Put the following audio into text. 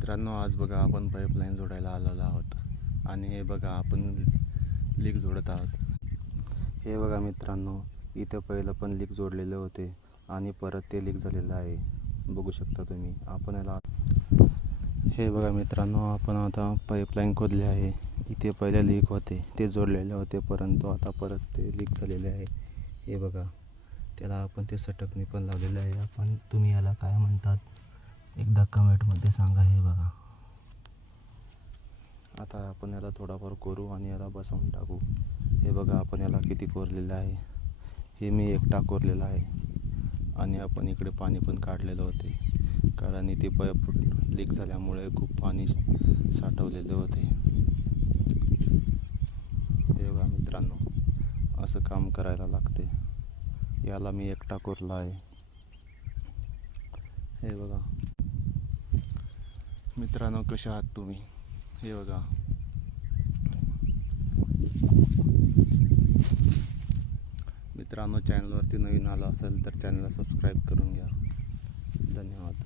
मित्रांनो, आज बघा आपण पाईपलाईन जोडायला आलेलो आहोत आणि हे बघा आपण लीक जोडत आहोत। हे बघा मित्रांनो, इथे पहिलं पण लीक जोडलेले होते आणि परत ते लीक झालेलं आहे, बघू शकता तुम्ही। आपण याला हे बघा मित्रांनो, आपण आता पाईपलाईन खोदली आहे। इथे पहिले लीक होते ते जोडलेले होते, परंतु आता परत ते लीक झालेले आहे। हे बघा, त्याला आपण ते सटकणी पण लावलेले आहे। आपण तुम्ही याला काय म्हणतात एकदा कमेंटमध्ये सांगा। हे बघा, आता आपण याला थोडाफार कोरू आणि याला बसवून टाकू। हे बघा, आपण याला किती कोरलेलं आहे। हे मी एकटा कोरलेला आहे आणि आपण इकडे पाणी पण काढलेलं होते, कारण इथे पाईप लीक झाल्यामुळे खूप पाणी साठवलेले होते। हे बघा मित्रांनो, असं काम करायला लागते। याला मी एकटा कोरला आहे। हे बघा मित्रांनो, कशा आहात तुम्ही? हे बघा, मित्रांनो, चॅनलवरती नवीन आला असेल तर चॅनलला सबस्क्राईब करून घ्या। धन्यवाद।